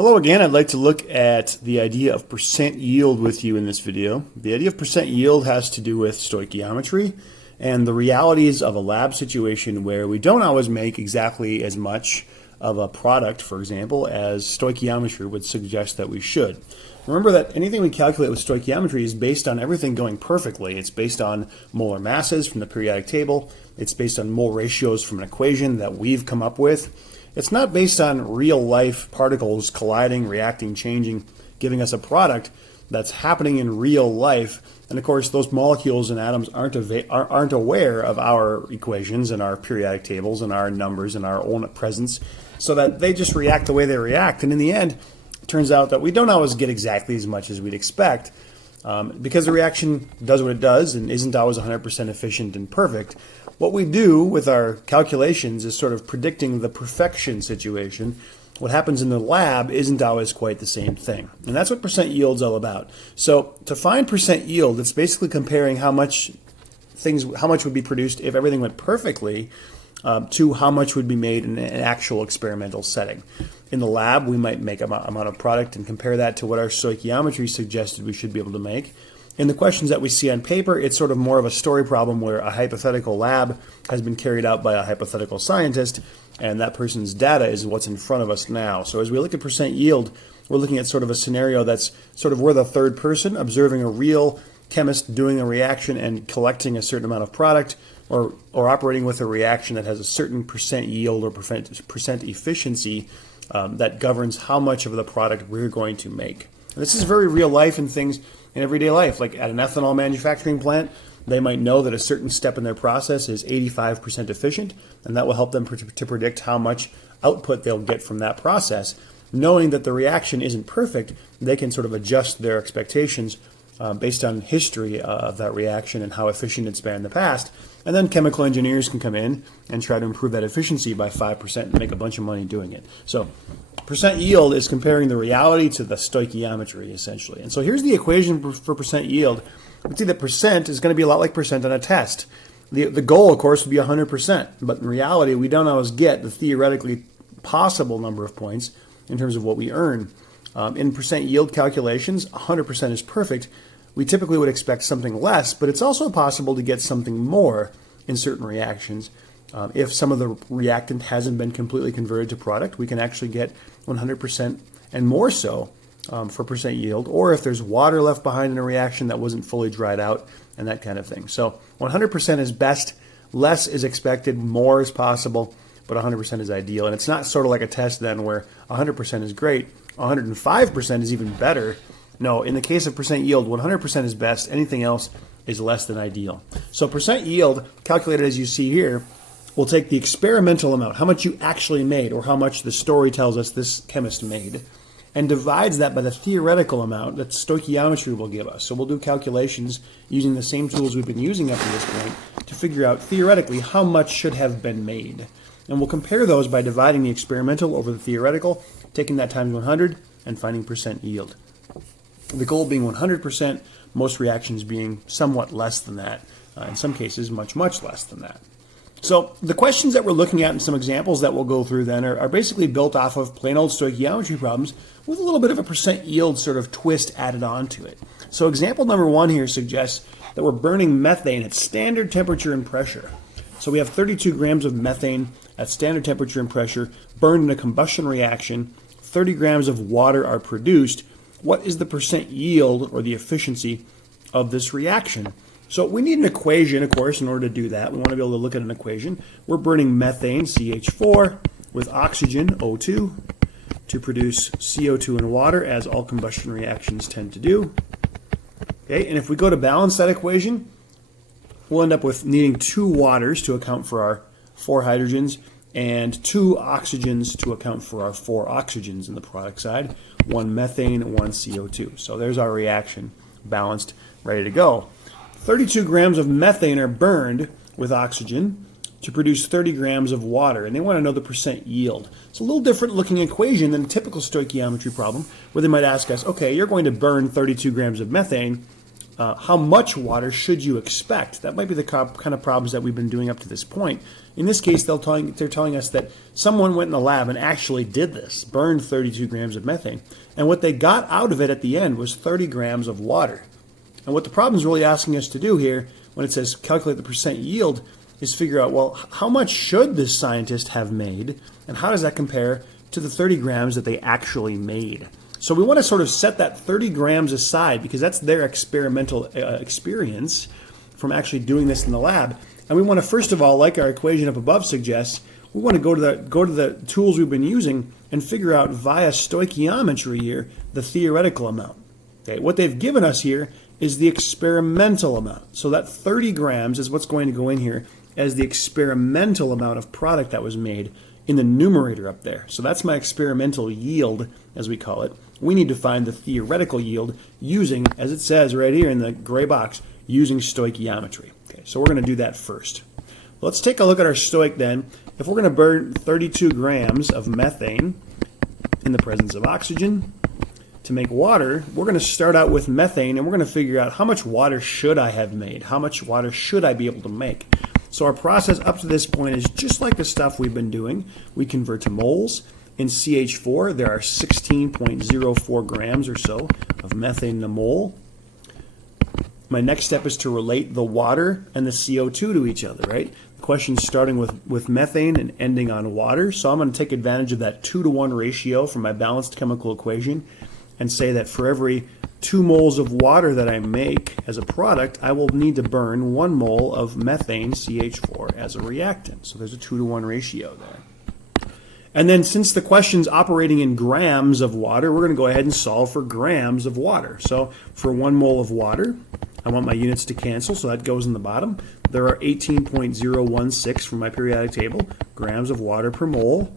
Hello again. I'd like to look at the idea of percent yield with you in this video. The idea of percent yield has to do with stoichiometry and the realities of a lab situation where we don't always make exactly as much of a product, for example, as stoichiometry would suggest that we should. Remember that anything we calculate with stoichiometry is based on everything going perfectly. It's based on molar masses from the periodic table. It's based on mole ratios from an equation that we've come up with. It's not based on real-life particles colliding, reacting, changing, giving us a product that's happening in real life. And of course, those molecules and atoms aren't aware of our equations and our periodic tables and our numbers and our own presence, so that they just react the way they react. And in the end, it turns out that we don't always get exactly as much as we'd expect because the reaction does what it does and isn't always 100% efficient and perfect. What we do with our calculations is sort of predicting the perfection situation. What happens in the lab isn't always quite the same thing. And that's what percent yield's all about. So to find percent yield, it's basically comparing how much would be produced if everything went perfectly to how much would be made in an actual experimental setting. In the lab, we might make an amount of product and compare that to what our stoichiometry suggested we should be able to make. In the questions that we see on paper, it's sort of more of a story problem where a hypothetical lab has been carried out by a hypothetical scientist, and that person's data is what's in front of us now. So as we look at percent yield, we're looking at sort of a scenario that's sort of we're the third person observing a real chemist doing a reaction and collecting a certain amount of product, or operating with a reaction that has a certain percent yield or percent efficiency that governs how much of the product we're going to make. And this is very real life and things in everyday life. Like at an ethanol manufacturing plant, they might know that a certain step in their process is 85% efficient, and that will help them to predict how much output they'll get from that process. Knowing that the reaction isn't perfect, they can sort of adjust their expectations based on history of that reaction and how efficient it's been in the past. And then chemical engineers can come in and try to improve that efficiency by 5% and make a bunch of money doing it. So percent yield is comparing the reality to the stoichiometry, essentially. And so here's the equation for percent yield. We see that percent is going to be a lot like percent on a test. The goal, of course, would be 100%. But in reality, we don't always get the theoretically possible number of points in terms of what we earn. In percent yield calculations, 100% is perfect. We typically would expect something less, but it's also possible to get something more in certain reactions. If some of the reactant hasn't been completely converted to product, we can actually get 100% and more so for percent yield, or if there's water left behind in a reaction that wasn't fully dried out and that kind of thing. So 100% is best, less is expected, more is possible, but 100% is ideal. And it's not sort of like a test then where 100% is great, 105% is even better. No, in the case of percent yield, 100% is best. Anything else is less than ideal. So percent yield, calculated as you see here, will take the experimental amount, how much you actually made, or how much the story tells us this chemist made, and divides that by the theoretical amount that stoichiometry will give us. So we'll do calculations using the same tools we've been using up to this point to figure out theoretically how much should have been made. And we'll compare those by dividing the experimental over the theoretical, taking that times 100, and finding percent yield. The goal being 100%, most reactions being somewhat less than that, in some cases much, much less than that. So the questions that we're looking at and some examples that we'll go through then are basically built off of plain old stoichiometry problems with a little bit of a percent yield sort of twist added on to it. So example number 1 here suggests that we're burning methane at standard temperature and pressure. So we have 32 grams of methane at standard temperature and pressure burned in a combustion reaction. 30 grams of water are produced. What is the percent yield or the efficiency of this reaction? So we need an equation, of course, in order to do that. We want to be able to look at an equation. We're burning methane, CH4, with oxygen, O2, to produce CO2 and water, as all combustion reactions tend to do. Okay, and if we go to balance that equation, we'll end up with needing 2 waters to account for our 4 hydrogens and 2 oxygens to account for our 4 oxygens in the product side, 1 methane, 1 CO2. So there's our reaction, balanced, ready to go. 32 grams of methane are burned with oxygen to produce 30 grams of water, and they want to know the percent yield. It's a little different looking equation than a typical stoichiometry problem, where they might ask us, okay, you're going to burn 32 grams of methane. how much water should you expect? That might be the kind of problems that we've been doing up to this point. In this case, they're telling us that someone went in the lab and actually did this, burned 32 grams of methane. And what they got out of it at the end was 30 grams of water. And what the problem is really asking us to do here, when it says calculate the percent yield, is figure out, well, how much should this scientist have made, and how does that compare to the 30 grams that they actually made? So we want to sort of set that 30 grams aside because that's their experimental experience from actually doing this in the lab. And we want to, first of all, like our equation up above suggests, we want to go to the tools we've been using and figure out via stoichiometry here the theoretical amount. Okay, what they've given us here is the experimental amount. So that 30 grams is what's going to go in here as the experimental amount of product that was made in the numerator up there. So that's my experimental yield, as we call it. We need to find the theoretical yield using, as it says right here in the gray box, using stoichiometry. Okay, so we're going to do that first. Let's take a look at our stoich then. If we're going to burn 32 grams of methane in the presence of oxygen to make water, we're going to start out with methane and we're going to figure out how much water should I have made? How much water should I be able to make? So our process up to this point is just like the stuff we've been doing. We convert to moles. In CH4, there are 16.04 grams or so of methane in a mole. My next step is to relate the water and the CO2 to each other, right? The question's starting with methane and ending on water. So I'm going to take advantage of that 2-to-1 ratio from my balanced chemical equation and say that for every 2 moles of water that I make as a product, I will need to burn 1 mole of methane, CH4, as a reactant. So there's a 2-to-1 ratio there. And then since the question's operating in grams of water, we're going to go ahead and solve for grams of water. So for 1 mole of water, I want my units to cancel, so that goes in the bottom. There are 18.016 from my periodic table, grams of water per mole.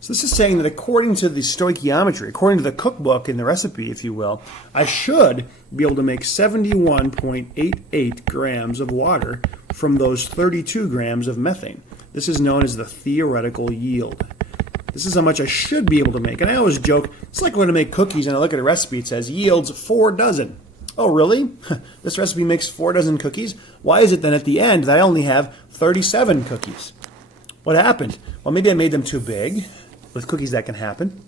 So this is saying that according to the stoichiometry, according to the cookbook in the recipe, if you will, I should be able to make 71.88 grams of water from those 32 grams of methane. This is known as the theoretical yield. This is how much I should be able to make. And I always joke, it's like when I make cookies and I look at a recipe, it says yields 4 dozen. Oh, really? This recipe makes 4 dozen cookies? Why is it then at the end that I only have 37 cookies? What happened? Well, maybe I made them too big. With cookies, that can happen.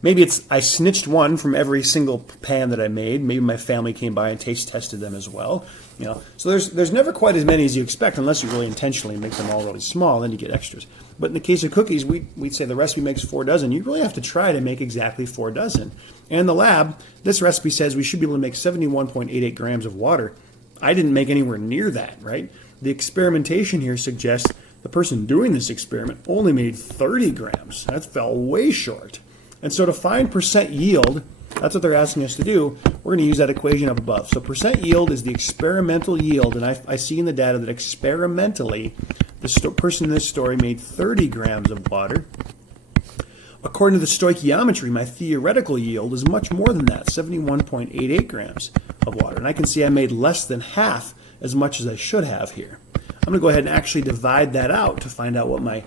Maybe it's I snitched one from every single pan that I made. Maybe my family came by and taste tested them as well. You know, so there's never quite as many as you expect unless you really intentionally make them all really small. Then you get extras. But in the case of cookies, we'd say the recipe makes 4 dozen. You really have to try to make exactly 4 dozen. And in the lab, this recipe says we should be able to make 71.88 grams of water. I didn't make anywhere near that, right? The experimentation here suggests the person doing this experiment only made 30 grams. That fell way short. And so to find percent yield, that's what they're asking us to do. We're going to use that equation up above. So percent yield is the experimental yield, and I see in the data that experimentally the person in this story made 30 grams of water. According to the stoichiometry, my theoretical yield is much more than that, 71.88 grams of water. And I can see I made less than half as much as I should have here. I'm going to go ahead and actually divide that out to find out what my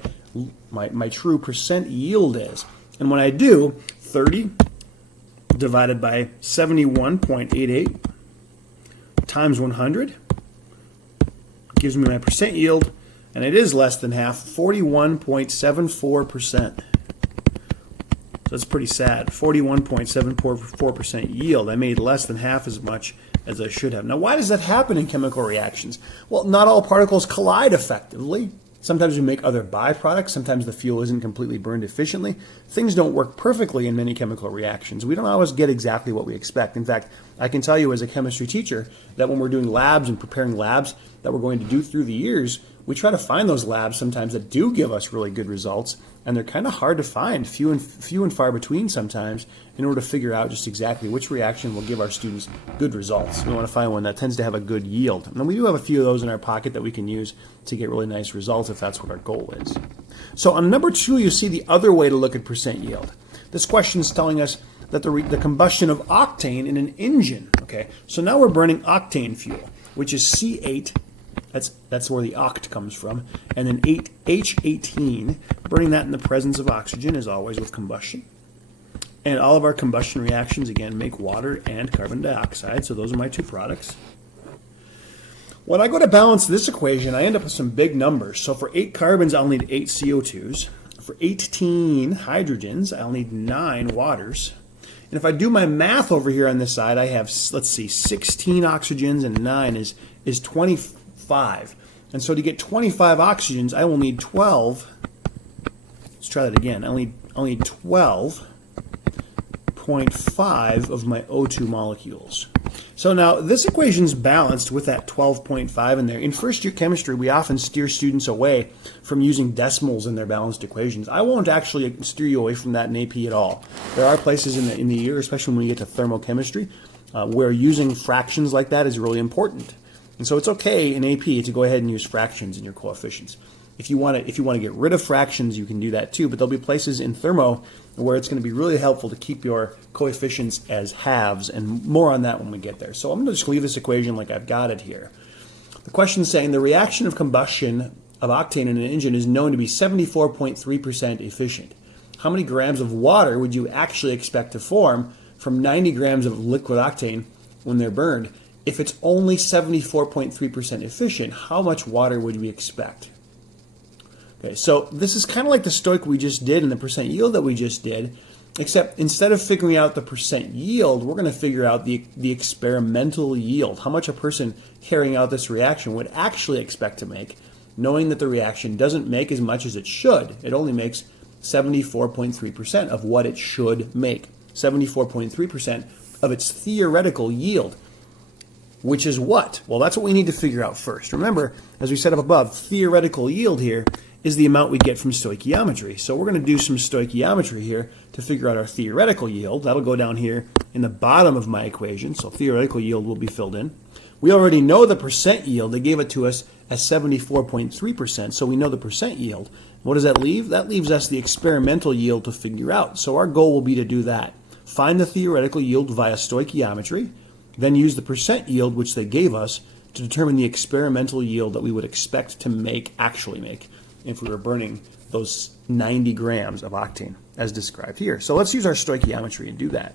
true percent yield is. And when I do, 30 divided by 71.88 times 100 gives me my percent yield, and it is less than half, 41.74%. So that's pretty sad, 41.74% yield. I made less than half as much as I should have. Now, why does that happen in chemical reactions? Well, not all particles collide effectively. Sometimes we make other byproducts. Sometimes the fuel isn't completely burned efficiently. Things don't work perfectly in many chemical reactions. We don't always get exactly what we expect. In fact, I can tell you as a chemistry teacher that when we're doing labs and preparing labs that we're going to do through the years, we try to find those labs sometimes that do give us really good results, and they're kind of hard to find, few and far between sometimes, in order to figure out just exactly which reaction will give our students good results. We want to find one that tends to have a good yield. And we do have a few of those in our pocket that we can use to get really nice results if that's what our goal is. So on number 2, you see the other way to look at percent yield. This question is telling us that the combustion of octane in an engine. Okay, so now we're burning octane fuel, which is C8. That's where the oct comes from. And then H18, burning that in the presence of oxygen is always with combustion. And all of our combustion reactions, again, make water and carbon dioxide. So those are my 2 products. When I go to balance this equation, I end up with some big numbers. So for 8 carbons, I'll need 8 CO2s. For 18 hydrogens, I'll need 9 waters. And if I do my math over here on this side, I have, let's see, 16 oxygens and 9 is 25. And so to get 25 oxygens, I will need 12. Let's try that again. I'll need 12.5 of my O2 molecules. So now this equation is balanced with that 12.5 in there. In first year chemistry, we often steer students away from using decimals in their balanced equations. I won't actually steer you away from that in AP at all. There are places in the year, especially when we get to thermochemistry, where using fractions like that is really important. And so it's okay in AP to go ahead and use fractions in your coefficients. If you want to get rid of fractions, you can do that too, but there'll be places in thermo where it's going to be really helpful to keep your coefficients as halves, and more on that when we get there. So I'm going to just leave this equation like I've got it here. The question is saying the reaction of combustion of octane in an engine is known to be 74.3% efficient. How many grams of water would you actually expect to form from 90 grams of liquid octane when they're burned? If it's only 74.3% efficient, how much water would we expect? Okay, so this is kind of like the stoic we just did and the percent yield that we just did, except instead of figuring out the percent yield, we're going to figure out the experimental yield, how much a person carrying out this reaction would actually expect to make, knowing that the reaction doesn't make as much as it should. It only makes 74.3% of what it should make, 74.3% of its theoretical yield. Which is what? Well, that's what we need to figure out first. Remember, as we set up above, theoretical yield here is the amount we get from stoichiometry. So we're going to do some stoichiometry here to figure out our theoretical yield. That'll go down here in the bottom of my equation, so theoretical yield will be filled in. We already know the percent yield. They gave it to us as 74.3%, so we know the percent yield. What does that leave? That leaves us the experimental yield to figure out. So our goal will be to do that. Find the theoretical yield via stoichiometry, then use the percent yield, which they gave us, to determine the experimental yield that we would expect to actually make, if we were burning those 90 grams of octane, as described here. So let's use our stoichiometry and do that.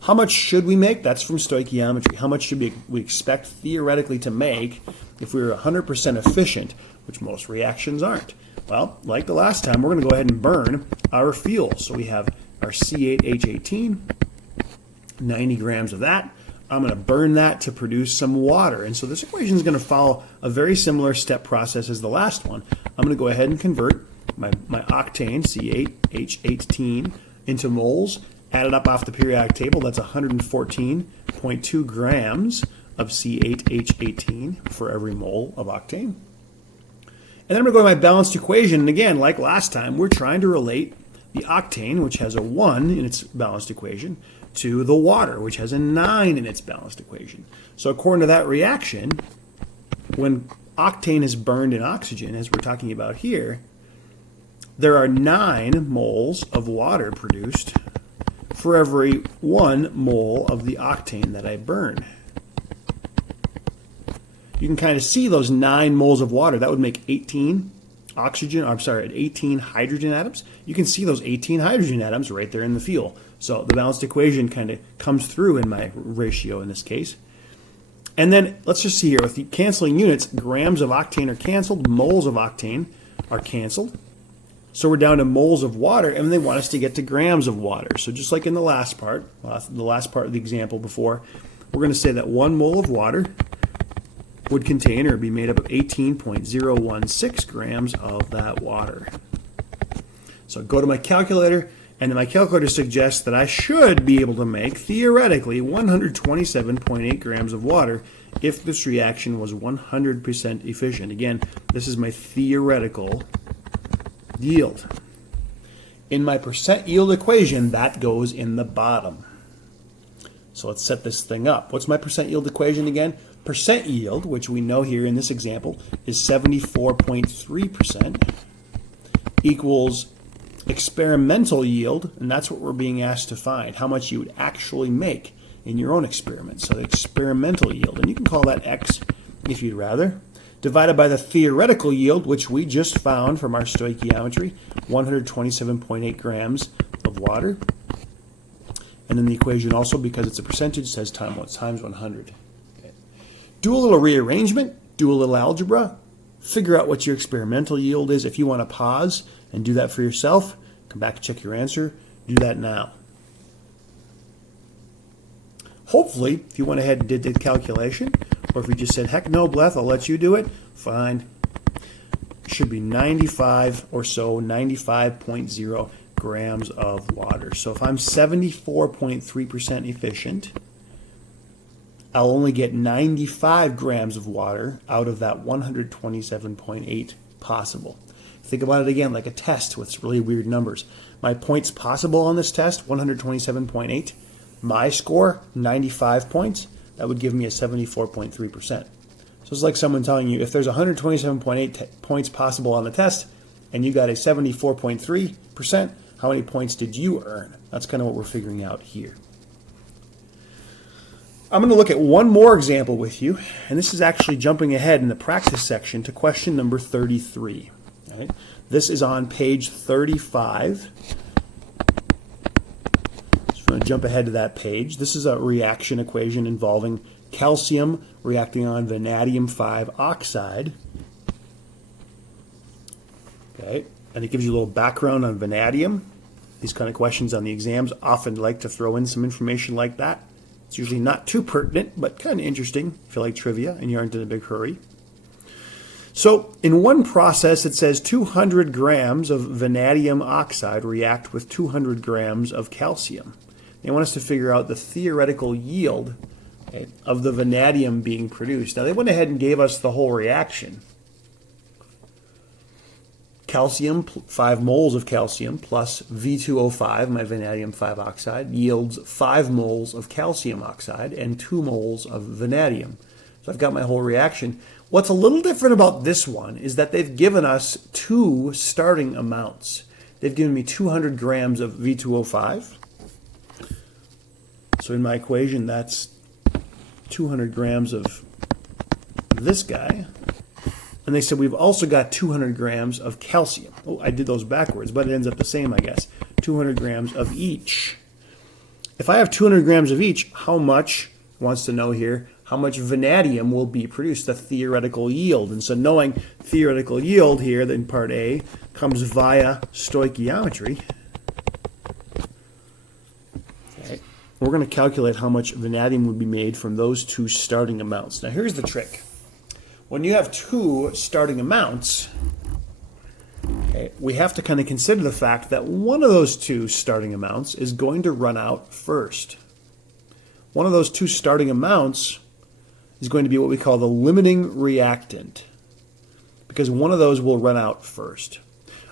How much should we make? That's from stoichiometry. How much should we expect theoretically to make if we were 100% efficient, which most reactions aren't? Well, like the last time, we're going to go ahead and burn our fuel. So we have our C8H18, 90 grams of that. I'm going to burn that to produce some water. And so this equation is going to follow a very similar step process as the last one. I'm going to go ahead and convert my octane, C8H18, into moles. Add it up off the periodic table. That's 114.2 grams of C8H18 for every mole of octane. And then I'm going to go to my balanced equation. And again, like last time, we're trying to relate the octane, which has a 1 in its balanced equation, to the water, which has a 9 in its balanced equation. So according to that reaction, when octane is burned in oxygen, as we're talking about here, there are 9 moles of water produced for every 1 mole of the octane that I burn. You can kind of see those 9 moles of water. That would make 18 18 hydrogen atoms. You can see those 18 hydrogen atoms right there in the fuel. So the balanced equation kind of comes through in my ratio in this case. And then let's just see here, with the canceling units, grams of octane are canceled, moles of octane are canceled. So we're down to moles of water, and they want us to get to grams of water. So just like in the last part of the example before, we're going to say that 1 mole of water would contain or be made up of 18.016 grams of that water. So go to my calculator, and then my calculator suggests that I should be able to make, theoretically, 127.8 grams of water if this reaction was 100% efficient. Again, this is my theoretical yield. In my percent yield equation, that goes in the bottom. So let's set this thing up. What's my percent yield equation again? Percent yield, which we know here in this example, is 74.3%, equals experimental yield, and that's what we're being asked to find, how much you would actually make in your own experiment. So the experimental yield, and you can call that X if you'd rather, divided by the theoretical yield, which we just found from our stoichiometry, 127.8 grams of water. And then the equation also, because it's a percentage, says times 100. Okay. Do a little rearrangement. do a little algebra, figure out what your experimental yield is. If you want to pause and do that for yourself, come back and check your answer. Do that now. Hopefully, if you went ahead and did the calculation, or if you just said, heck no, Bleth, I'll let you do it, fine. It should be 95 or so, 95.0 grams of water. So if I'm 74.3% efficient, I'll only get 95 grams of water out of that 127.8 possible. Think about it again like a test with really weird numbers. My points possible on this test, 127.8. My score, 95 points. That would give me a 74.3%. So it's like someone telling you, if there's 127.8 points possible on the test and you got a 74.3%, how many points did you earn? That's kind of what we're figuring out here. I'm going to look at one more example with you, and this is actually jumping ahead in the practice section to question number 33. Right? This is on page 35. So I'm going to jump ahead to that page. This is a reaction equation involving calcium reacting on vanadium 5 oxide. Okay. And it gives you a little background on vanadium. These kind of questions on the exams often like to throw in some information like that. It's usually not too pertinent, but kind of interesting if you like trivia and you aren't in a big hurry. So in one process, it says 200 grams of vanadium oxide react with 200 grams of calcium. They want us to figure out the theoretical yield, okay, of the vanadium being produced. Now they went ahead and gave us the whole reaction. Calcium, 5 moles of calcium plus V2O5, my vanadium 5 oxide, yields 5 moles of calcium oxide and 2 moles of vanadium. So I've got my whole reaction. What's a little different about this one is that they've given us 2 starting amounts. They've given me 200 grams of V2O5. So in my equation, that's 200 grams of this guy. And they said we've also got 200 grams of calcium. Oh, I did those backwards, but it ends up the same, I guess. 200 grams of each. If I have 200 grams of each, how much, wants to know here, how much vanadium will be produced, the theoretical yield. And so knowing theoretical yield here, then part A, comes via stoichiometry. Okay. We're going to calculate how much vanadium would be made from those 2 starting amounts. Now here's the trick. When you have 2 starting amounts, okay, we have to kind of consider the fact that one of those 2 starting amounts is going to run out first. One of those 2 starting amounts is going to be what we call the limiting reactant, because one of those will run out first.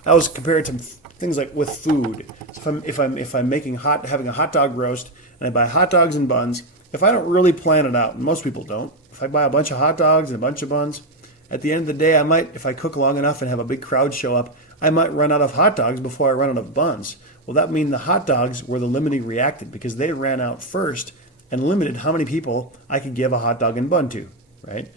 I always compare it to things like with food. If I'm having a hot dog roast and I buy hot dogs and buns, if I don't really plan it out, and most people don't, if I buy a bunch of hot dogs and a bunch of buns, at the end of the day, I might, if I cook long enough and have a big crowd show up, I might run out of hot dogs before I run out of buns. Well, that means the hot dogs were the limiting reactant because they ran out first and limited how many people I could give a hot dog and bun to, right?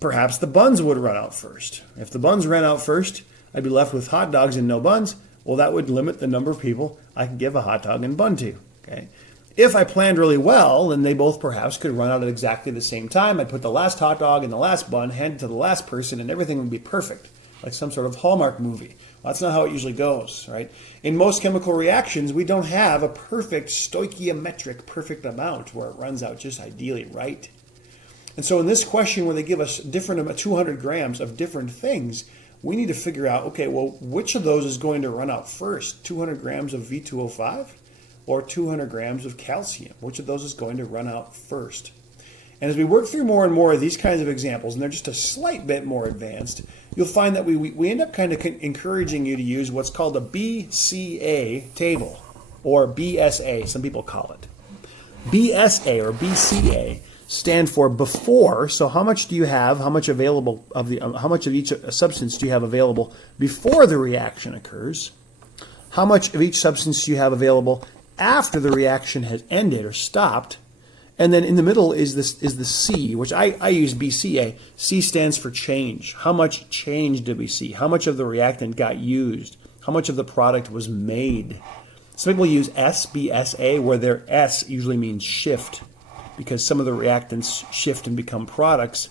Perhaps the buns would run out first. If the buns ran out first, I'd be left with hot dogs and no buns. Well, that would limit the number of people I could give a hot dog and bun to, okay? If I planned really well, then they both perhaps could run out at exactly the same time. I'd put the last hot dog in the last bun, hand it to the last person, and everything would be perfect, like some sort of Hallmark movie. Well, that's not how it usually goes, right? In most chemical reactions, we don't have a perfect stoichiometric perfect amount where it runs out just ideally right. And so in this question, where they give us different 200 grams of different things, we need to figure out, okay, well, which of those is going to run out first? 200 grams of V2O5? Or 200 grams of calcium? Which of those is going to run out first? And as we work through more and more of these kinds of examples, and they're just a slight bit more advanced, you'll find that we end up kind of encouraging you to use what's called a BCA table, or BSA, some people call it. BSA or BCA stand for before, so how much do you have, how much available of the, how much of each substance do you have available before the reaction occurs? How much of each substance do you have available after the reaction has ended or stopped? And then in the middle is the C, which I use BCA. C stands for change. How much change did we see? How much of the reactant got used? How much of the product was made? Some people use SBSA, where their S usually means shift, because some of the reactants shift and become products.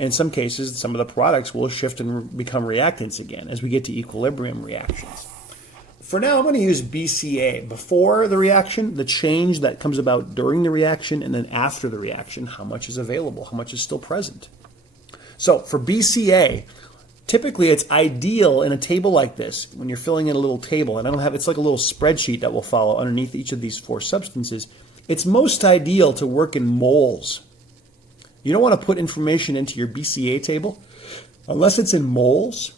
In some cases, some of the products will shift and become reactants again as we get to equilibrium reactions. For now, I'm going to use BCA. Before the reaction, the change that comes about during the reaction, and then after the reaction, how much is available, how much is still present. So for BCA, typically it's ideal in a table like this, when you're filling in a little table, and it's like a little spreadsheet that will follow underneath each of these four substances. It's most ideal to work in moles. You don't want to put information into your BCA table unless it's in moles,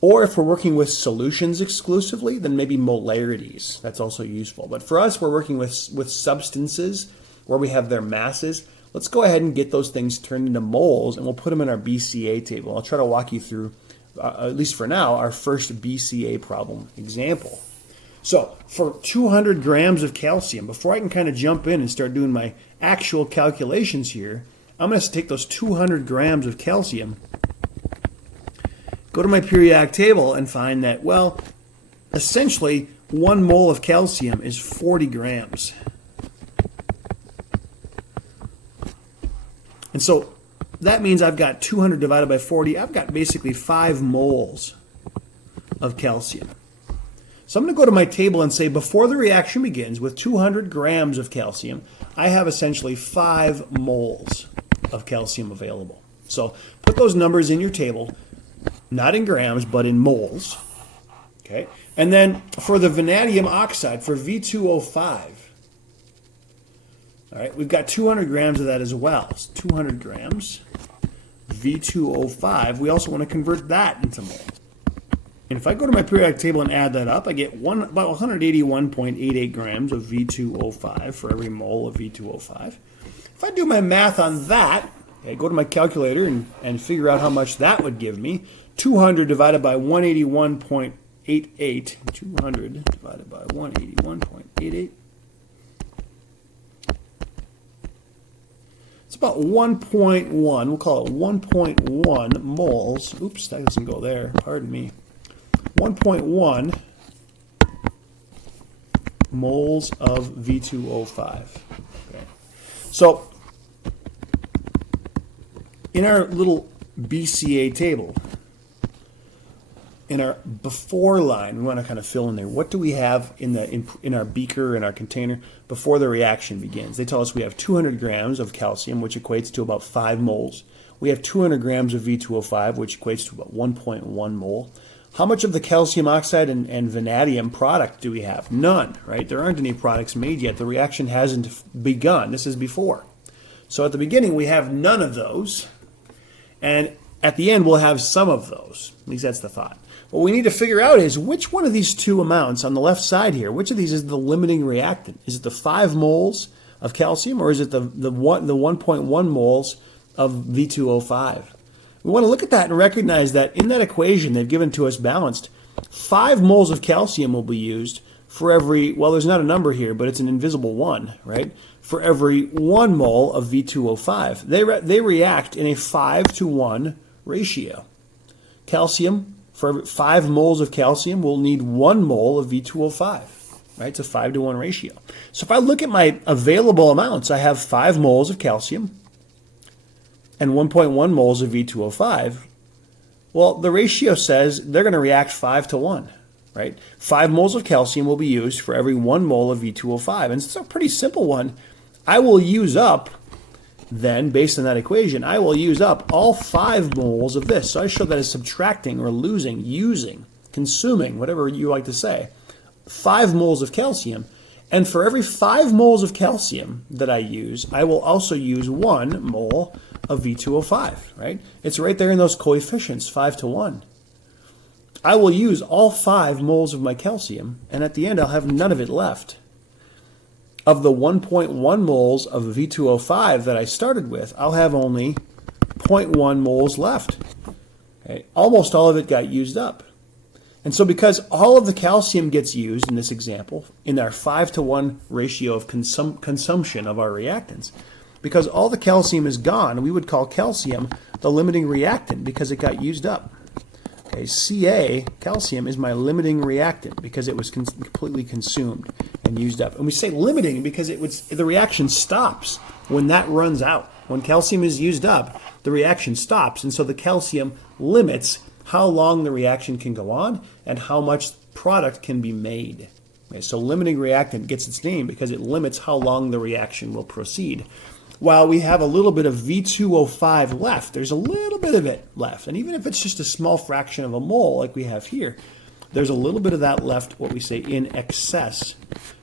or if we're working with solutions exclusively, then maybe molarities. That's also useful. But for us, we're working with substances where we have their masses. Let's go ahead and get those things turned into moles, and we'll put them in our BCA table. I'll try to walk you through, at least for now, our first BCA problem example. So for 200 grams of calcium, before I can kind of jump in and start doing my actual calculations here, I'm going to take those 200 grams of calcium, go to my periodic table, and find that, well, essentially 1 mole of calcium is 40 grams. And so that means I've got 200 divided by 40. I've got basically 5 moles of calcium. So I'm going to go to my table and say before the reaction begins with 200 grams of calcium, I have essentially 5 moles of calcium available. So put those numbers in your table, not in grams, but in moles. Okay. And then for the vanadium oxide, for V2O5, all right, we've got 200 grams of that as well. So 200 grams, V2O5. We also want to convert that into moles. And if I go to my periodic table and add that up, I get about 181.88 grams of V2O5 for every mole of V2O5. If I do my math on that, okay, go to my calculator and figure out how much that would give me. 200 divided by 181.88. 200 divided by 181.88. It's about 1.1. We'll call it 1.1 moles. Oops, that doesn't go there. Pardon me. 1.1 moles of V2O5. Okay. So in our little BCA table, in our before line, we want to kind of fill in there. What do we have in our beaker, in our container, before the reaction begins? They tell us we have 200 grams of calcium, which equates to about 5 moles. We have 200 grams of V2O5, which equates to about 1.1 mole. How much of the calcium oxide and vanadium product do we have? None, right? There aren't any products made yet. The reaction hasn't begun. This is before. So at the beginning, we have none of those. And at the end, we'll have some of those. At least that's the thought. What we need to figure out is which one of these two amounts on the left side here, which of these is the limiting reactant? Is it the 5 moles of calcium, or is it the 1.1 moles of V2O5? We want to look at that and recognize that in that equation they've given to us balanced, 5 moles of calcium will be used for every, well, there's not a number here, but it's an invisible 1, right? For every 1 mole of V2O5. They react in a 5-to-1 ratio. Calcium, for every 5 moles of calcium, will need 1 mole of V2O5, right? It's a 5-to-1 ratio. So if I look at my available amounts, I have 5 moles of calcium and 1.1 moles of V2O5. Well, the ratio says they're going to react 5-to-1, right? 5 moles of calcium will be used for every 1 mole of V2O5. And it's a pretty simple one. I will use up, then, based on that equation, I will use up all 5 moles of this. So I show that as subtracting or losing, using, consuming, whatever you like to say, 5 moles of calcium. And for every 5 moles of calcium that I use, I will also use 1 mole of V2O5, right? It's right there in those coefficients, 5-to-1. I will use all 5 moles of my calcium, and at the end I'll have none of it left. Of the 1.1 moles of V2O5 that I started with, I'll have only 0.1 moles left. Okay? Almost all of it got used up. And so because all of the calcium gets used in this example, in our 5-to-1 ratio of consumption of our reactants, because all the calcium is gone, we would call calcium the limiting reactant because it got used up. Okay, Ca, calcium, is my limiting reactant because it was completely consumed and used up. And we say limiting because the reaction stops when that runs out. When calcium is used up, the reaction stops, and so the calcium limits how long the reaction can go on and how much product can be made. Okay, so limiting reactant gets its name because it limits how long the reaction will proceed. While we have a little bit of V2O5 left, there's a little bit of it left, and even if it's just a small fraction of a mole like we have here, there's a little bit of that left, what we say, in excess.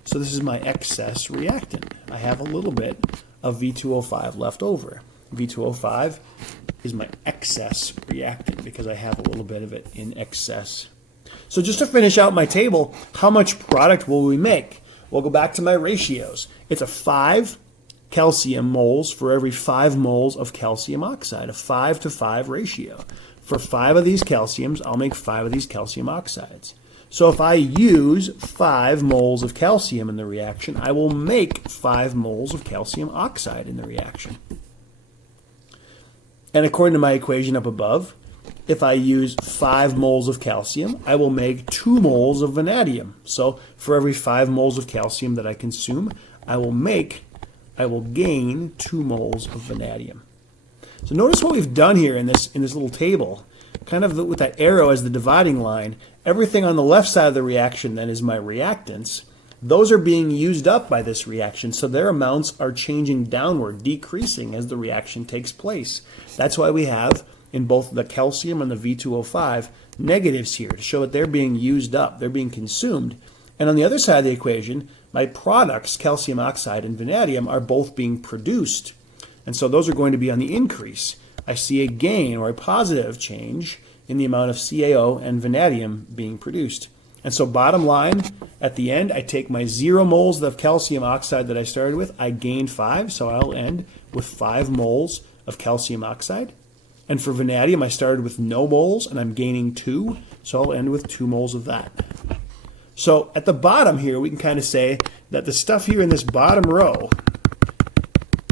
So this is my excess reactant. I have a little bit of V2O5 left over. V2O5 is my excess reactant because I have a little bit of it in excess. So just to finish out my table, how much product will we make? We'll go back to my ratios. It's a 5 calcium moles for every 5 moles of calcium oxide, a 5 to 5 ratio. For 5 of these calciums, I'll make 5 of these calcium oxides. So if I use 5 moles of calcium in the reaction, I will make 5 moles of calcium oxide in the reaction. And according to my equation up above, if I use 5 moles of calcium, I will make 2 moles of vanadium. So for every 5 moles of calcium that I consume, I will gain 2 moles of vanadium. So notice what we've done here in this little table, kind of with that arrow as the dividing line. Everything on the left side of the reaction then is my reactants. Those are being used up by this reaction, so their amounts are changing downward, decreasing as the reaction takes place. That's why we have in both the calcium and the V2O5 negatives here to show that they're being used up, they're being consumed. And on the other side of the equation, my products, calcium oxide and vanadium, are both being produced. And so those are going to be on the increase. I see a gain or a positive change in the amount of CaO and vanadium being produced. And so bottom line, at the end, I take my 0 moles of calcium oxide that I started with, I gained 5, so I'll end with 5 moles of calcium oxide. And for vanadium, I started with no moles, and I'm gaining 2, so I'll end with 2 moles of that. So at the bottom here, we can kind of say that the stuff here in this bottom row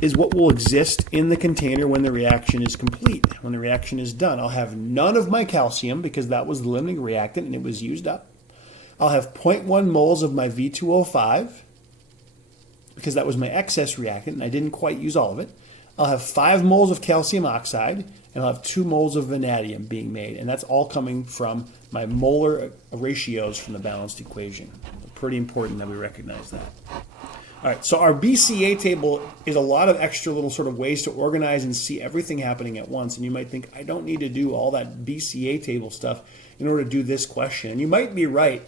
is what will exist in the container when the reaction is complete, when the reaction is done. I'll have none of my calcium because that was the limiting reactant and it was used up. I'll have 0.1 moles of my V2O5 because that was my excess reactant and I didn't quite use all of it. I'll have 5 moles of calcium oxide and I'll have 2 moles of vanadium being made, and that's all coming from my molar ratios from the balanced equation. Pretty important that we recognize that. All right, so our BCA table is a lot of extra little sort of ways to organize and see everything happening at once. And you might think, I don't need to do all that BCA table stuff in order to do this question. And you might be right,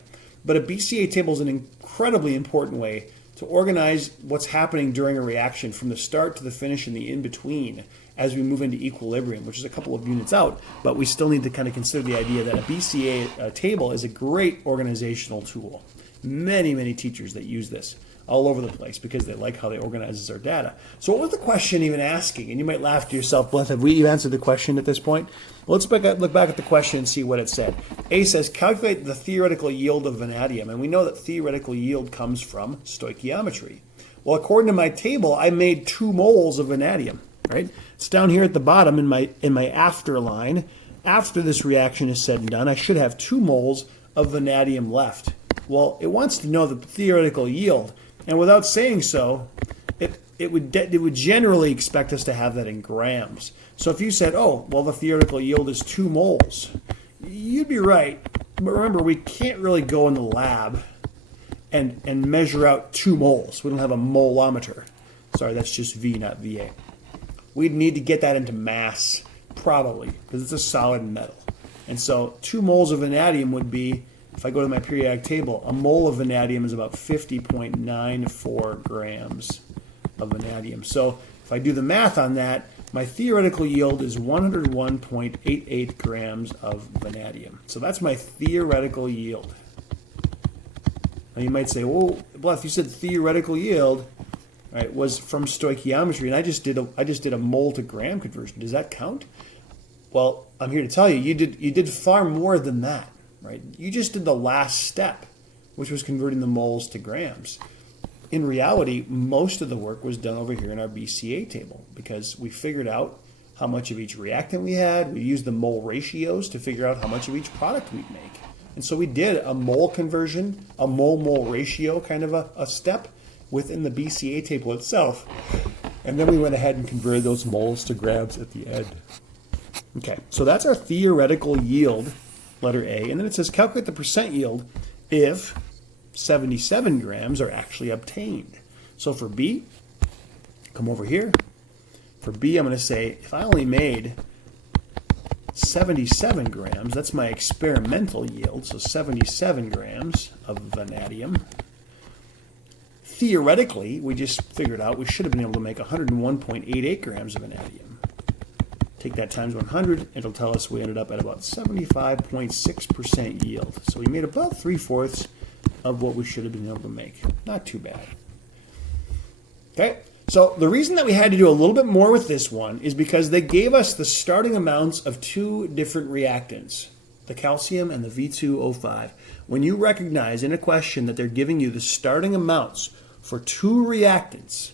but a BCA table is an incredibly important way to organize what's happening during a reaction from the start to the finish and the in-between as we move into equilibrium, which is a couple of units out. But we still need to kind of consider the idea that a BCA table is a great organizational tool. Many, many teachers that use this all over the place because they like how they organize their data. So what was the question even asking? And you might laugh to yourself, Blythe, have we answered the question at this point? Well, let's look back at the question and see what it said. A says, calculate the theoretical yield of vanadium. And we know that theoretical yield comes from stoichiometry. Well, according to my table, I made 2 moles of vanadium, right? It's down here at the bottom in my after line. After this reaction is said and done, I should have 2 moles of vanadium left. Well, it wants to know the theoretical yield. And without saying so, it would generally expect us to have that in grams. So if you said, oh, well, the theoretical yield is 2 moles, you'd be right. But remember, we can't really go in the lab and measure out 2 moles. We don't have a molometer. Sorry, that's just V, not VA. We'd need to get that into mass, probably, because it's a solid metal. And so 2 moles of vanadium would be, if I go to my periodic table, a mole of vanadium is about 50.94 grams of vanadium. So if I do the math on that, my theoretical yield is 101.88 grams of vanadium. So that's my theoretical yield. Now you might say, well, Blythe, you said theoretical yield, right, was from stoichiometry, and I just did a mole to gram conversion. Does that count? Well, I'm here to tell you, you did far more than that. Right? You just did the last step, which was converting the moles to grams. In reality, most of the work was done over here in our BCA table because we figured out how much of each reactant we had. We used the mole ratios to figure out how much of each product we'd make. And so we did a mole conversion, a mole-mole ratio kind of a step within the BCA table itself. And then we went ahead and converted those moles to grams at the end. Okay, so that's our theoretical yield, letter A. And then it says calculate the percent yield if 77 grams are actually obtained. So for B, come over here. For B, I'm going to say if I only made 77 grams, that's my experimental yield, so 77 grams of vanadium. Theoretically, we just figured out we should have been able to make 101.88 grams of vanadium. Take that times 100, it'll tell us we ended up at about 75.6% yield. So we made about 3/4 of what we should have been able to make. Not too bad. Okay, so the reason that we had to do a little bit more with this one is because they gave us the starting amounts of two different reactants, the calcium and the V2O5. When you recognize in a question that they're giving you the starting amounts for two reactants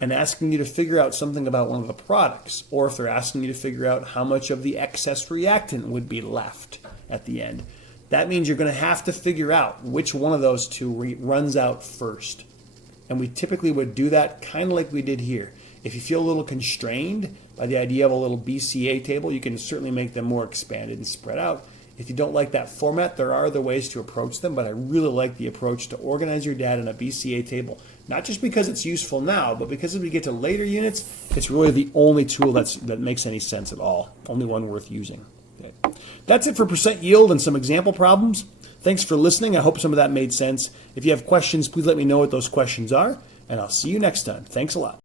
and asking you to figure out something about one of the products, or if they're asking you to figure out how much of the excess reactant would be left at the end, that means you're going to have to figure out which one of those two runs out first. And we typically would do that kind of like we did here. If you feel a little constrained by the idea of a little BCA table, you can certainly make them more expanded and spread out. If you don't like that format, there are other ways to approach them, but I really like the approach to organize your data in a BCA table. Not just because it's useful now, but because as we get to later units, it's really the only tool that makes any sense at all. Only one worth using. Okay. That's it for percent yield and some example problems. Thanks for listening. I hope some of that made sense. If you have questions, please let me know what those questions are, and I'll see you next time. Thanks a lot.